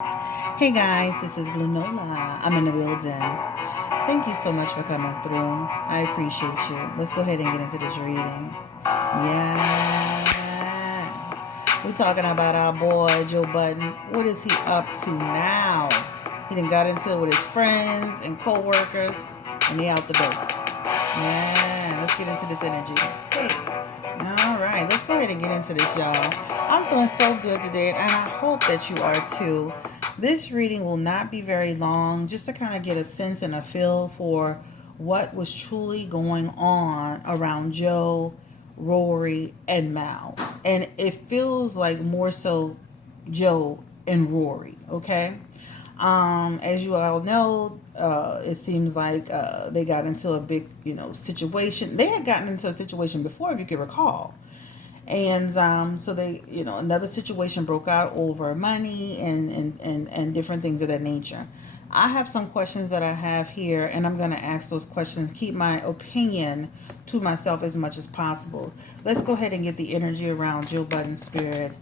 Hey guys, this is Blue Nola. I'm in the building. Thank you so much for coming through. I appreciate you. Let's go ahead and get into this reading. Yeah. We're talking about our boy Joe Budden. What is he up to now? He done got into it with his friends and co-workers and he out the door. Yeah, let's get into this energy. Hey. All right, let's go ahead and get into this, y'all. I'm feeling so good today, and I hope that you are too. This reading will not be very long, just to kind of get a sense and a feel for what was truly going on around Joe, Rory, and Mal. And it feels like more so Joe and Rory, okay? As you all know, it seems like they got into a big, situation. They had gotten into a situation before, if you can recall. And so they, another situation broke out over money and different things of that nature. I have some questions that I have here, and I'm going to ask those questions, keep my opinion to myself as much as possible. Let's go ahead and get the energy around Joe Budden's spirit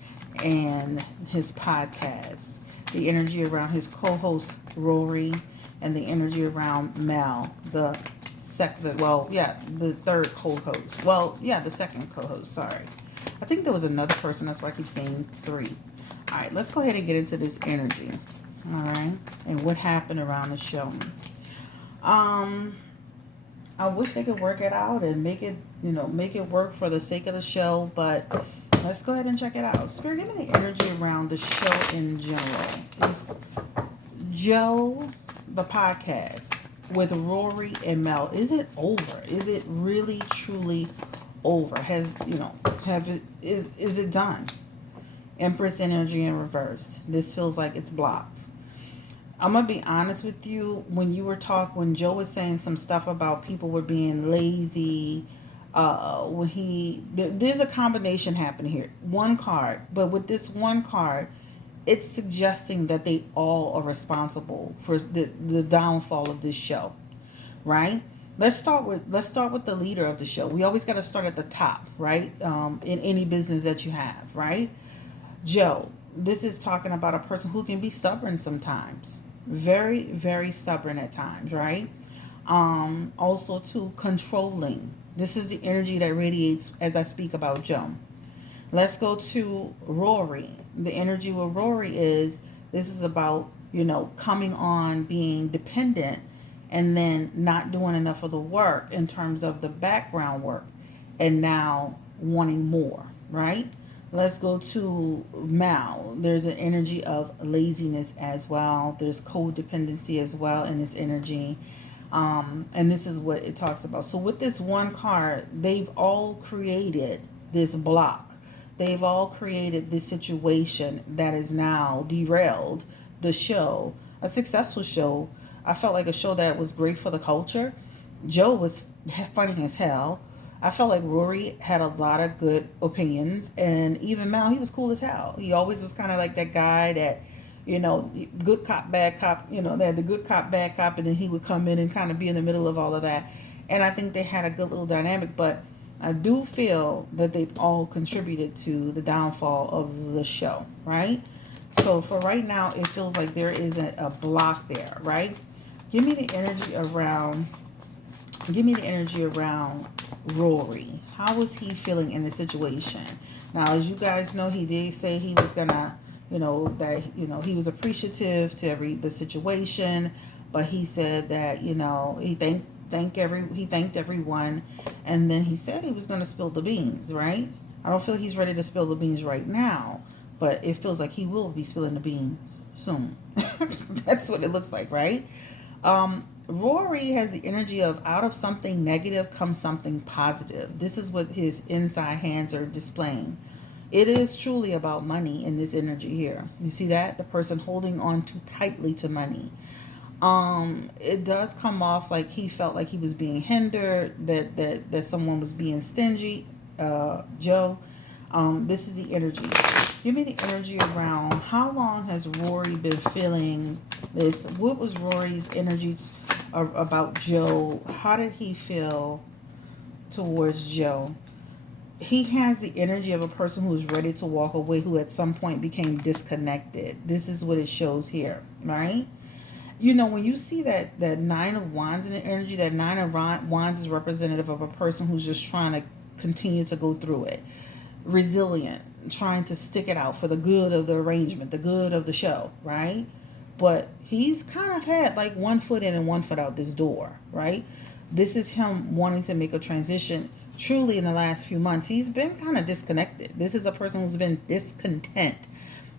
and his podcast, the energy around his co-host Rory, and the energy around Mel, the the third co-host. The second co-host, sorry. I think there was another person, that's why I keep saying three. All right, let's go ahead and get into this energy. All right, and what happened around the show. Um, I wish they could work it out and make it work for the sake of the show, but let's go ahead and check it out. Spirit, give me the energy around the show in general. Is Joe, the podcast, with Rory and Mel, is it over? Is it really truly over? Is it done? Empress energy in reverse. This feels like it's blocked. I'm gonna be honest with you. When Joe was saying some stuff about people were being lazy, there's a combination happening here. One card, but with this one card, it's suggesting that they all are responsible for the downfall of this show, right? Let's start with the leader of the show. We always got to start at the top, right? In any business that you have, right? Joe, this is talking about a person who can be stubborn sometimes, very, very stubborn at times, right? Also, too, controlling. This is the energy that radiates as I speak about Joe. Let's go to Rory. The energy with Rory is this is about, coming on, being dependent, and then not doing enough of the work in terms of the background work, and now wanting more, right? Let's go to Mal. There's an energy of laziness as well. There's codependency as well in this energy. And this is what it talks about. So with this one card, they've all created this block. They've all created this situation that is now derailed the show, a successful show. I felt like a show that was great for the culture. Joe was funny as hell. I felt like Rory had a lot of good opinions, and even Mal, he was cool as hell. He always was kind of like that guy that, good cop, bad cop. They had the good cop, bad cop, and then he would come in and kind of be in the middle of all of that. And I think they had a good little dynamic, but I do feel that they've all contributed to the downfall of the show, right? So for right now, it feels like there isn't a block there, right? Give me the energy around. Give me the energy around Rory. How was he feeling in the situation? Now, as you guys know, he did say he was gonna, he was appreciative to the situation, but he said that he thanked everyone, and then he said he was gonna spill the beans, right? I don't feel he's ready to spill the beans right now, but it feels like he will be spilling the beans soon. That's what it looks like, right? Rory has the energy of out of something negative comes something positive. This is what his inside hands are displaying. It is truly about money in this energy here. You see that? The person holding on too tightly to money. It does come off like he felt like he was being hindered, that someone was being stingy. Joe, this is the energy. Give me the energy around how long has Rory been feeling this? What was Rory's energy about Joe? How did he feel towards Joe? he has the energy of a person who is ready to walk away, who at some point became disconnected. This is what it shows here, right? You know, when you see that Nine of Wands in the energy, that Nine of Wands is representative of a person who's just trying to continue to go through it, resilient, trying to stick it out for the good of the arrangement, the good of the show, right? But he's kind of had like one foot in and one foot out this door, right? This is him wanting to make a transition. Truly, in the last few months, he's been kind of disconnected. This is a person who's been discontent,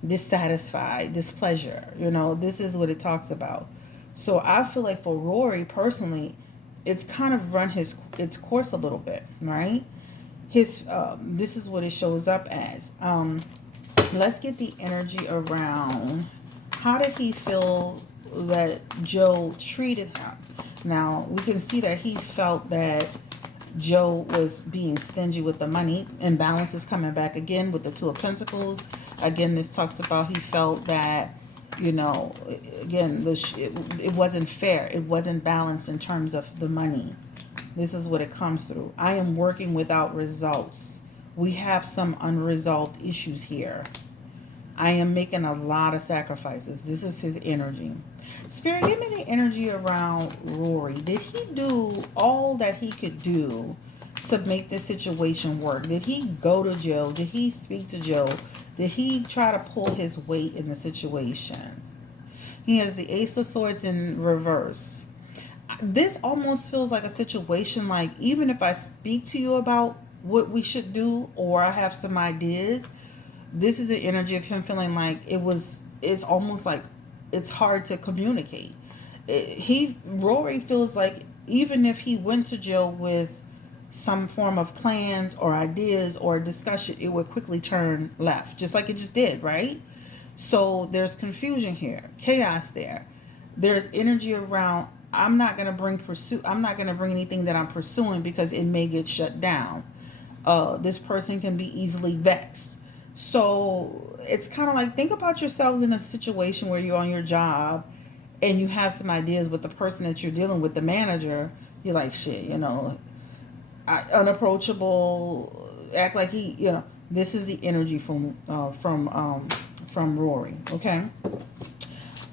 dissatisfied, displeasure. You know, this is what it talks about. So I feel like for Rory personally, it's kind of run its course a little bit, right? His this is what it shows up as. Let's get the energy around. How did he feel that Joe treated him? Now we can see that he felt that Joe was being stingy with the money. Imbalance is coming back again with the Two of Pentacles. Again, this talks about he felt that, you know, again, it wasn't fair. It wasn't balanced in terms of the money. This is what it comes through. I am working without results. We have some unresolved issues here. I am making a lot of sacrifices. This is his energy. Spirit, give me the energy around Rory. Did he do all that he could do to make this situation work? Did he go to Joe? Did he speak to Joe? Did he try to pull his weight in the situation? He has the Ace of Swords in reverse. This almost feels like a situation like, even if I speak to you about what we should do or I have some ideas, this is the energy of him feeling like it's almost like it's hard to communicate. Rory feels like even if he went to Joe with some form of plans or ideas or discussion, it would quickly turn left, just like it just did, right? So there's confusion here, chaos there. There's energy around, I'm not going to bring anything that I'm pursuing because it may get shut down. This person can be easily vexed. So it's kind of like, think about yourselves in a situation where you're on your job and you have some ideas, but the person that you're dealing with, the manager, you're like, shit, you know, unapproachable, act like he, you know. This is the energy from Rory, okay?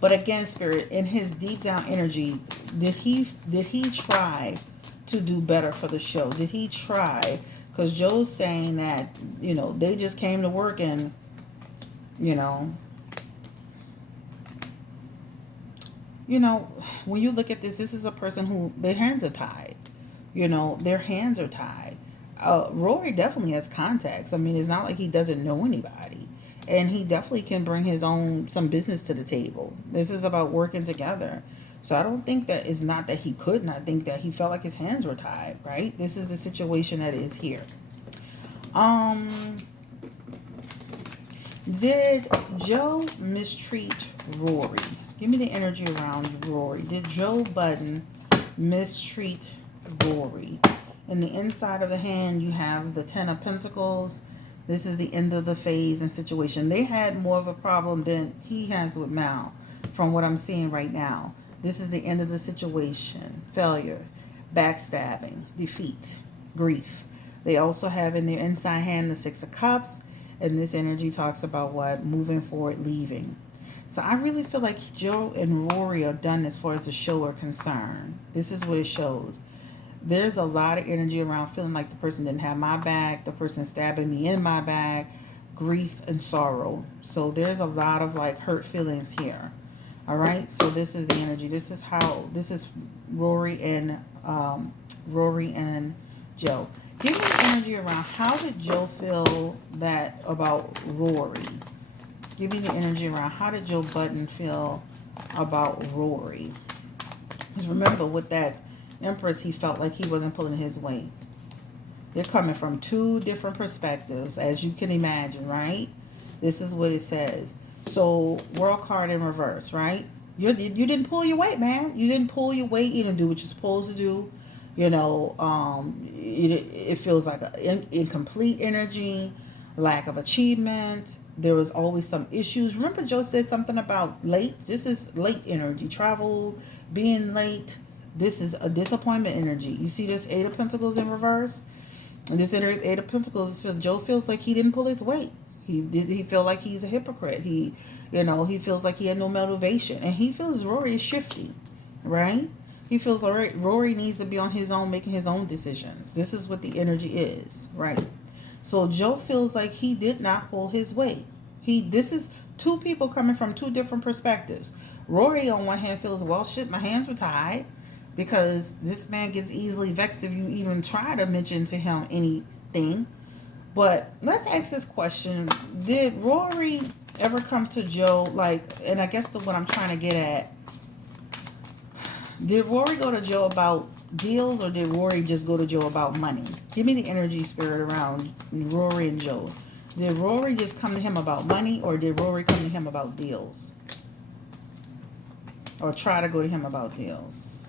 But again, Spirit, in his deep down energy, did he try to do better for the show? Did he try? Because Joe's saying that, you know, they just came to work and, you know, when you look at this is a person who their hands are tied. You know, their hands are tied. Rory definitely has contacts. I mean, it's not like he doesn't know anybody. And he definitely can bring some business to the table. This is about working together. So I don't think that it's not that he couldn't. I think that he felt like his hands were tied, right? This is the situation that is here. Did Joe mistreat Rory? Give me the energy around Rory. Did Joe Budden mistreat Rory? In the inside of the hand, you have the Ten of Pentacles. This is the end of the phase and situation. They had more of a problem than he has with Mal, from what I'm seeing right now. This is the end of the situation. Failure, backstabbing, defeat, grief. They also have in their inside hand the Six of Cups. And this energy talks about what? Moving forward, leaving. So I really feel like Joe and Rory are done as far as the show are concerned. This is what it shows. There's a lot of energy around feeling like the person didn't have my back. The person stabbing me in my back. Grief and sorrow. So there's a lot of like hurt feelings here. All right, so this is the energy. This is Rory and Joe. Give me the energy around how did Joe feel that about Rory? Give me the energy around how did Joe Budden feel about Rory? Because remember, with that Empress, he felt like he wasn't pulling his weight. They're coming from two different perspectives, as you can imagine, right? This is what it says. So, World card in reverse, right? You didn't pull your weight, man. You didn't pull your weight. You didn't do what you're supposed to do. You know, it feels like an incomplete energy, lack of achievement. There was always some issues. Remember Joe said something about late? This is late energy. Travel, being late. This is a disappointment energy. You see this Eight of Pentacles in reverse? And this Eight of Pentacles, Joe feels like he didn't pull his weight. He feel like he's a hypocrite. He feels like he had no motivation. And he feels Rory is shifty, right? He feels like Rory needs to be on his own, making his own decisions. This is what the energy is, right? So Joe feels like he did not pull his weight. This is two people coming from two different perspectives. Rory, on one hand, feels, well, shit, my hands were tied, because this man gets easily vexed if you even try to mention to him anything. But let's ask this question. Did Rory ever come to Joe, and I guess what I'm trying to get at, did Rory go to Joe about deals, or did Rory just go to Joe about money? Give me the energy spirit around Rory and Joe. Did Rory just come to him about money, or did Rory come to him about deals? Or try to go to him about deals?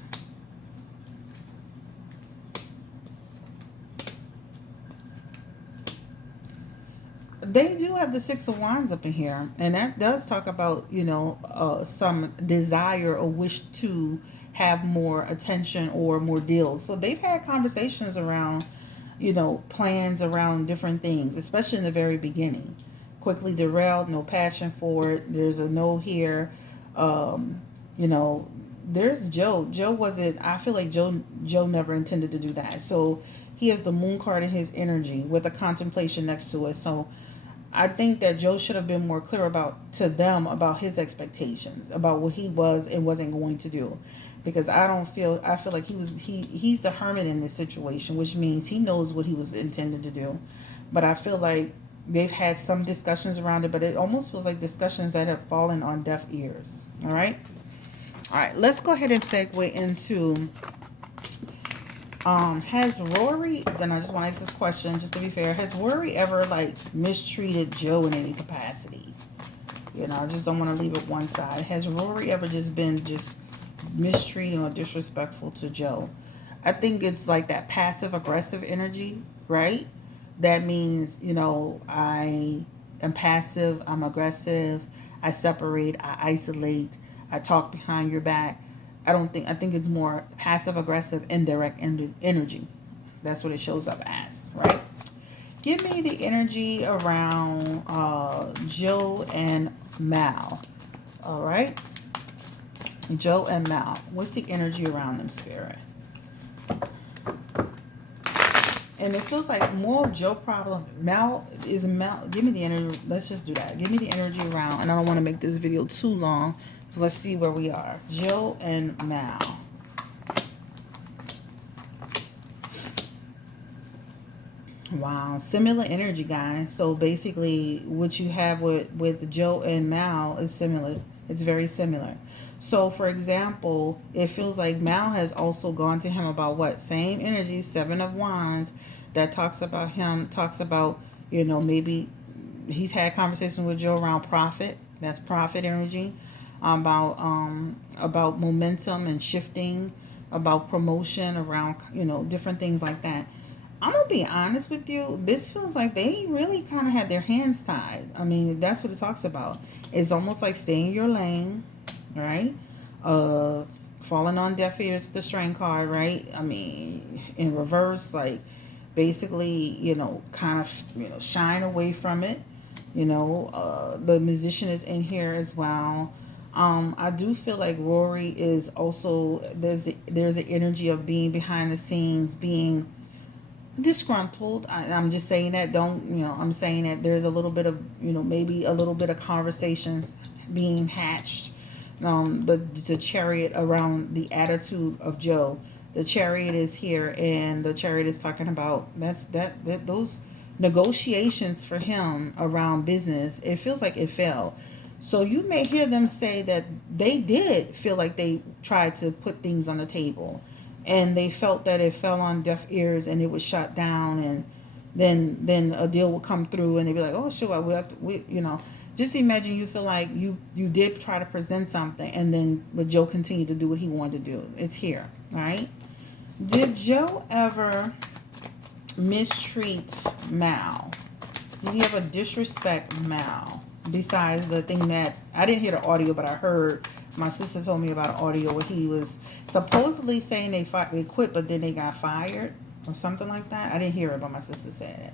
They do have the Six of Wands up in here, and that does talk about, some desire or wish to have more attention or more deals. So they've had conversations around, plans around different things, especially in the very beginning. Quickly derailed, no passion for it. There's a no here. There's Joe. I feel like Joe never intended to do that. So he has the Moon card in his energy with a contemplation next to it. So I think that Joe should have been more clear to them about his expectations, about what he was and wasn't going to do. Because I feel like he's the hermit in this situation, which means he knows what he was intended to do. But I feel like they've had some discussions around it, but it almost feels like discussions that have fallen on deaf ears. All right, let's go ahead and segue into has Rory, then I just want to ask this question just to be fair, has Rory ever mistreated Joe in any capacity? I just don't want to leave it one side. Has Rory ever been mistreating or disrespectful to Joe? I think it's like that passive aggressive energy, right? That means, I am passive, I'm aggressive, I separate, I isolate, I talk behind your back. I think it's more passive aggressive, indirect energy. That's what it shows up as, right? Give me the energy around Joe and Mal. All right, Joe and Mal. What's the energy around them, Spirit? And it feels like more of Joe problem. Mal. Give me the energy. Let's just do that. Give me the energy around. And I don't want to make this video too long. So let's see where we are. Joe and Mal. Wow. Similar energy, guys. So basically what you have with Joe and Mal is similar. It's very similar. So for example, it feels like Mal has also gone to him about what? Same energy, Seven of Wands, that talks about maybe he's had conversations with Joe around profit. That's profit energy. About momentum and shifting, about promotion, around different things like that. I'm gonna be honest with you, this feels like they really kind of had their hands tied. I mean, that's what it talks about. It's almost like stay in your lane, right? Falling on deaf ears with the Strength card, right? I mean, in reverse, basically, kind of, shine away from it. The musician is in here as well. I do feel like Rory is also, there's an energy of being behind the scenes, being disgruntled. I'm just saying that. I'm saying that there's a little bit of, maybe a little bit of conversations being hatched. The Chariot around the attitude of Joe. The Chariot is here, and the Chariot is talking about those negotiations for him around business. It feels like it failed. So you may hear them say that they did feel like they tried to put things on the table, and they felt that it fell on deaf ears and it was shut down, and then a deal would come through and they'd be like, oh sure, just imagine you feel like you did try to present something, and then but Joe continued to do what he wanted to do. It's here, right? Did Joe ever mistreat Mal? Did he ever disrespect Mal? Besides the thing that, I didn't hear the audio, but I heard my sister told me about an audio where he was supposedly saying they quit, but then they got fired. or something like that. I didn't hear it, but my sister said it.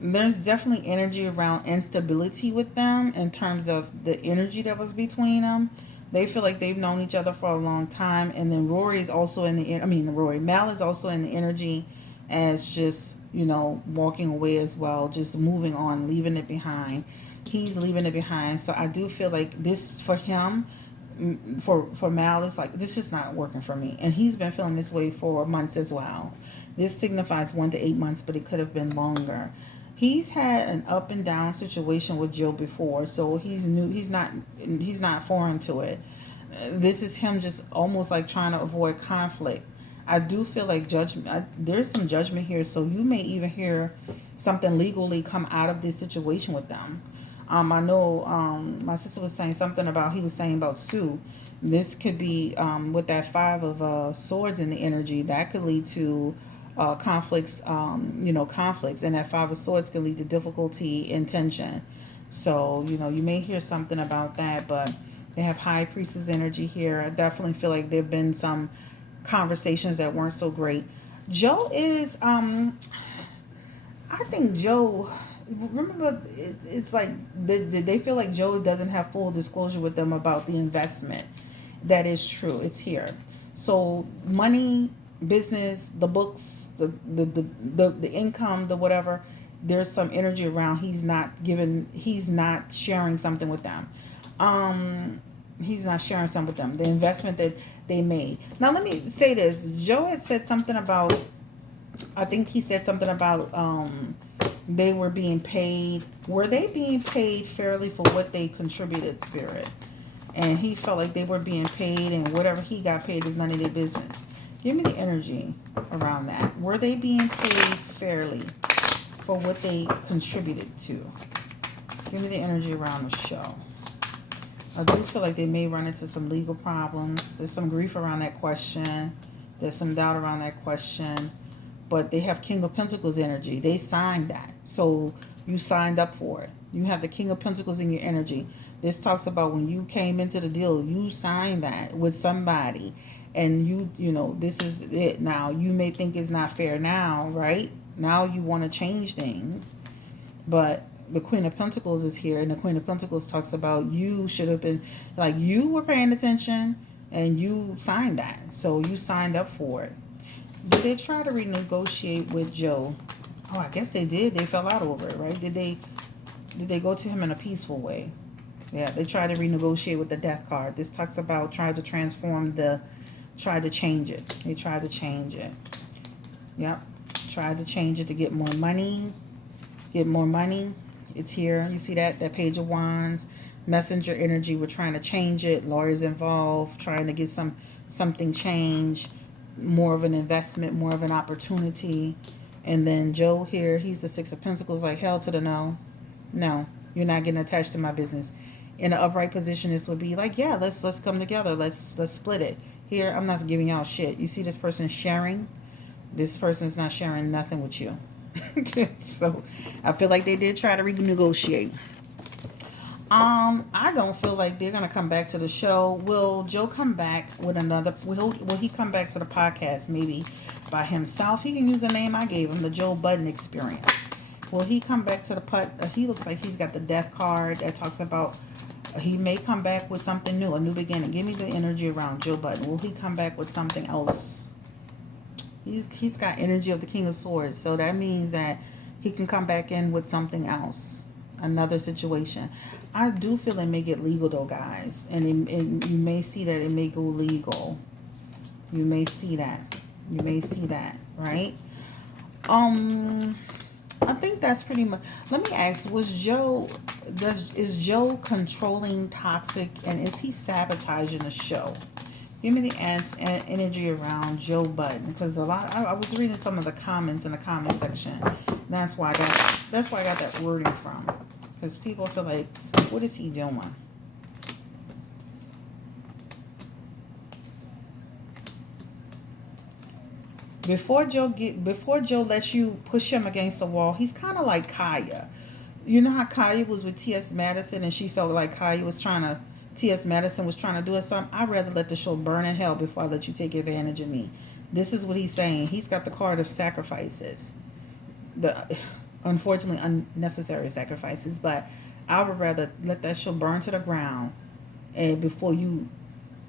There's definitely energy around instability with them in terms of the energy that was between them. They feel like they've known each other for a long time, and then Rory is also in the. I mean, Rory Mal is also in the energy, as just walking away as well, just moving on, leaving it behind. He's leaving it behind, so I do feel like this for him. For Mal, it's like this is not working for me, and he's been feeling this way for months as well. This signifies 1 to 8 months, but it could have been longer. He's had an up and down situation with Joe before, so he's new. He's not foreign to it. This is him just almost like trying to avoid conflict. I do feel like judgment. There's some judgment here, so you may even hear something legally come out of this situation with them. I know my sister was saying something about, he was saying about Sue. This could be with that five of swords in the energy, that could lead to conflicts, conflicts, and that five of swords could lead to difficulty and tension. So, you may hear something about that, but they have high priestess energy here. I definitely feel like there have been some conversations that weren't so great. Joe is, I think Joe, remember, it's like they feel like Joe doesn't have full disclosure with them about the investment. That is true. It's here. So money, business, the books, the income, the whatever, there's some energy around. He's not sharing something with them. He's not sharing something with them. The investment that they made. Now let me say this. Joe had said something about, I think he said something about they were being paid. Were they being paid fairly for what they contributed, Spirit? And he felt like they were being paid, and whatever he got paid is none of their business. Give me the energy around that. Were they being paid fairly for what they contributed to? Give me the energy around the show. I do feel like they may run into some legal problems. There's some grief around that question. There's some doubt around that question. But they have King of Pentacles energy. They signed that. So you signed up for it. You have the King of Pentacles in your energy. This talks about when you came into the deal, you signed that with somebody. And this is it. Now, you may think it's not fair now, right? Now you want to change things. But the Queen of Pentacles is here, and the Queen of Pentacles talks about you should have been, like, you were paying attention and you signed that. So you signed up for it. Did they try to renegotiate with Joe? Oh, I guess they did. They fell out over it, right? Did they go to him in a peaceful way? Yeah, they tried to renegotiate with the Death card. This talks about trying to tried to change it. They tried to change it. Yep. Tried to change it to get more money. Get more money. It's here. You see that Page of Wands, messenger energy. We're trying to change it. Lawyers involved, trying to get something changed, more of an investment, more of an opportunity. And then Joe here, he's the Six of Pentacles, like hell to the no. No, you're not getting attached to my business. In an upright position, this would be like, yeah, let's come together. Let's split it. Here, I'm not giving out shit. You see this person sharing? This person's not sharing nothing with you. So I feel like they did try to renegotiate. I don't feel like they're gonna come back to the show. Will Joe come back with another? Will he come back to the podcast maybe by himself? He can use the name I gave him, the Joe Budden Experience. Will he come back to the putt? He looks like he's got the Death card that talks about he may come back with something new, a new beginning. Give me the energy around Joe Budden. Will he come back with something else? He's got energy of the King of Swords, so that means that he can come back in with something else, another situation. I do feel it may get legal though, guys, and you may see that it may go legal. You may see that. You may see that, right? I think that's pretty much. Let me ask: is Joe controlling, toxic, and is he sabotaging the show? Give me the energy around Joe Budden, because I was reading some of the comments in the comment section. That's why I got that wording from, because people feel like, what is he doing? Before Joe lets you push him against the wall, he's kind of like Kaya. You know how Kaya was with T.S. Madison, and she felt like T.S. Madison was trying to do us something? I'd rather let the show burn in hell before I let you take advantage of me. This is what he's saying. He's got the card of sacrifices. The unfortunately unnecessary sacrifices, but I would rather let that show burn to the ground and before you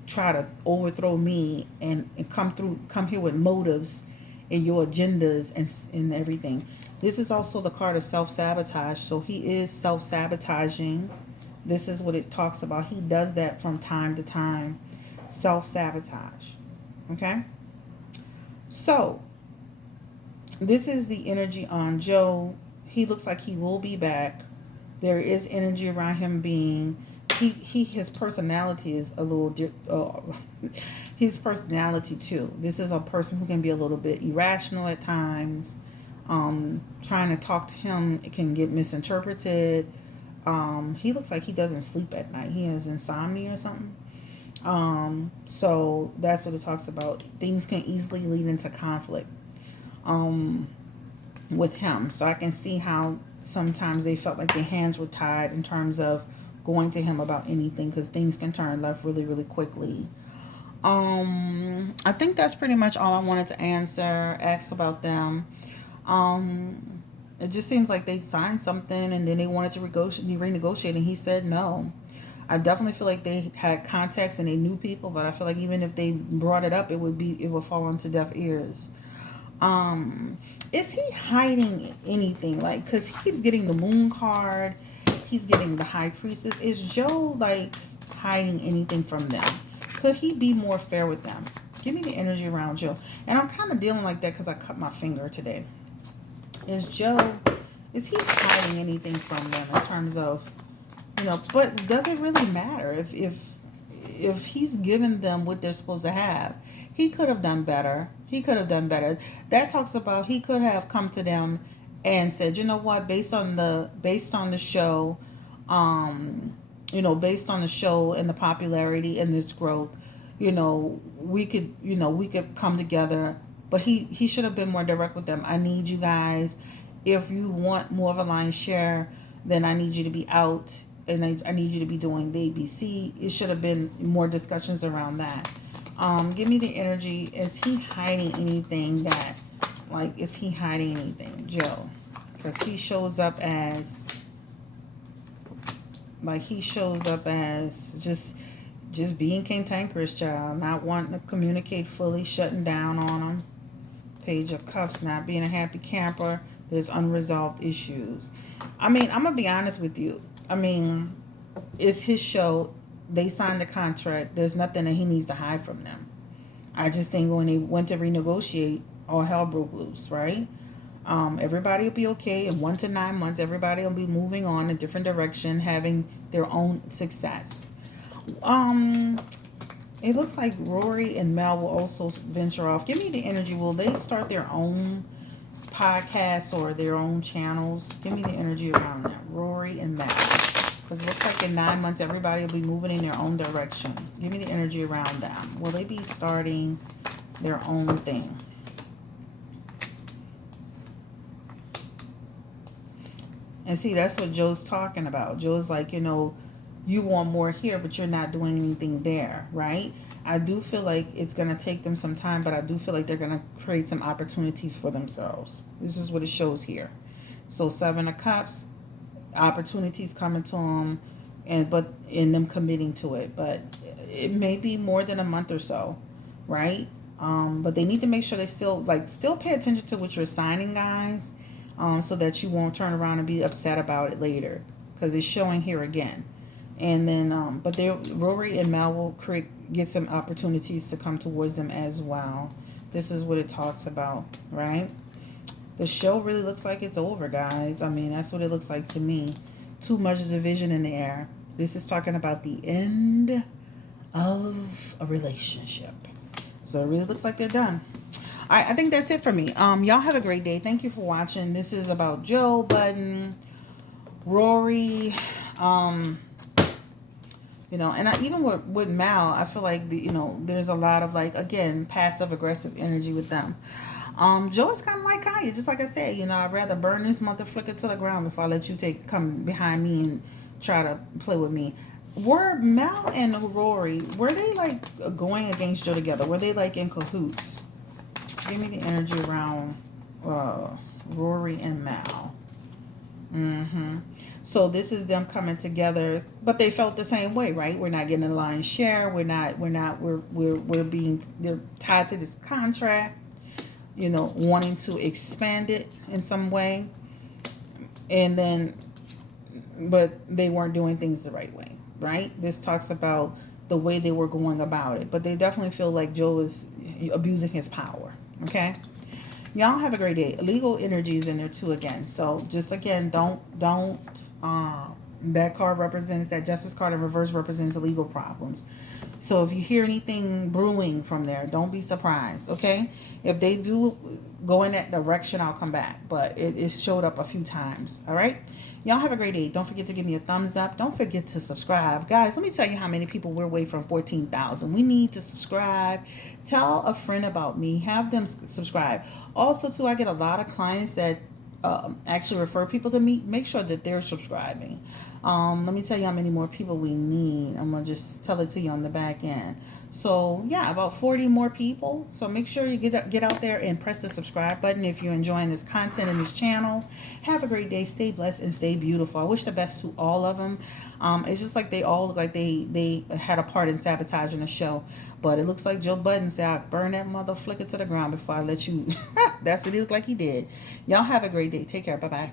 try to overthrow me and come here with motives and your agendas and everything. This is also the card of self-sabotage. So he is self-sabotaging. This is what it talks about. He does that from time to time. Self-sabotage. Okay? So, this is the energy on Joe. He looks like he will be back. There is energy around him being... his personality is a little his personality too. This is a person who can be a little bit irrational at times. Trying to talk to him, it can get misinterpreted. He looks like he doesn't sleep at night. He has insomnia or something. So that's what it talks about. Things can easily lead into conflict with him. So I can see how sometimes they felt like their hands were tied in terms of going to him about anything, because things can turn left really, really quickly. I think that's pretty much all I wanted to ask about them. It just seems like they signed something and then they wanted to renegotiate, and he said no. I definitely feel like they had contacts and they knew people, but I feel like even if they brought it up, it would fall onto deaf ears. Is he hiding anything? Like, because he keeps getting the moon card, he's getting the high priestess. Is Joe like hiding anything from them? Could he be more fair with them? Give me the energy around Joe. And I'm kind of dealing like that because I cut my finger today. Is he hiding anything from them in terms of, but does it really matter if he's given them what they're supposed to have? He could have done better. That talks about he could have come to them and said, you know what, based on the show, based on the show and the popularity and this growth, we could come together. But he should have been more direct with them. I need you guys. If you want more of a lion's share, then I need you to be out, and I need you to be doing the ABC. It should have been more discussions around that. Give me the energy. Is he hiding anything is he hiding anything, Joe? Because he shows up as just being cantankerous, child, not wanting to communicate fully, shutting down on him. Page of Cups, not being a happy camper. There's unresolved issues. I mean, I'm going to be honest with you. I mean, it's his show. They signed the contract. There's nothing that he needs to hide from them. I just think when they went to renegotiate, all hell broke loose, right? Everybody will be okay. In 1 to 9 months, everybody will be moving on a different direction, having their own success. It looks like Rory and Mel will also venture off. Give me the energy. Will they start their own podcasts or their own channels? Give me the energy around that. Rory and Mel. Because it looks like in 9 months, everybody will be moving in their own direction. Give me the energy around them. Will they be starting their own thing? And see, that's what Joe's talking about. Joe's like, you want more here, but you're not doing anything there, right? I do feel like it's going to take them some time, but I do feel like they're going to create some opportunities for themselves. This is what it shows here. So 7 of Cups, opportunities coming to them, but in them committing to it. But it may be more than a month or so, right? But they need to make sure they still pay attention to what you're signing, guys, so that you won't turn around and be upset about it later, because it's showing here again. And then, but Rory and Mal will get some opportunities to come towards them as well. This is what it talks about, right? The show really looks like it's over, guys. I mean, that's what it looks like to me. Too much division in the air. This is talking about the end of a relationship. So it really looks like they're done. All right, I think that's it for me. Y'all have a great day. Thank you for watching. This is about Joe, Budden, Rory, and even with Mal, I feel like there's a lot of again, passive aggressive energy with them. Joe is kind of like Kanye, just like I said. I'd rather burn this motherfucker to the ground before I let you come behind me and try to play with me. Were Mel and Rory, were they going against Joe together? Were they in cahoots? Give me the energy around Rory and Mal. So this is them coming together, but they felt the same way, right? We're not getting a lion's share. We're being, they're tied to this contract, you know, wanting to expand it in some way. And then, but they weren't doing things the right way, right? This talks about the way they were going about it, but they definitely feel like Joe is abusing his power. Okay. Y'all have a great day. Legal energies in there too again. So just again, don't that card represents, that justice card in reverse represents legal problems. So if you hear anything brewing from there, don't be surprised, okay? If they do go in that direction, I'll come back. But it showed up a few times, all right? Y'all have a great day. Don't forget to give me a thumbs up. Don't forget to subscribe. Guys, let me tell you how many people we're away from 14,000. We need to subscribe. Tell a friend about me. Have them subscribe. Also, too, I get a lot of clients that actually refer people to me. Make sure that they're subscribing. Let me tell you how many more people we need. I'm going to just tell it to you on the back end. So, yeah, about 40 more people. So make sure you get out there and press the subscribe button if you're enjoying this content in this channel. Have a great day. Stay blessed and stay beautiful. I wish the best to all of them. It's just like they all look like they had a part in sabotaging the show. But it looks like Joe Budden said, I'll burn that mother flicker to the ground before I let you. That's what it looked like he did. Y'all have a great day. Take care. Bye-bye.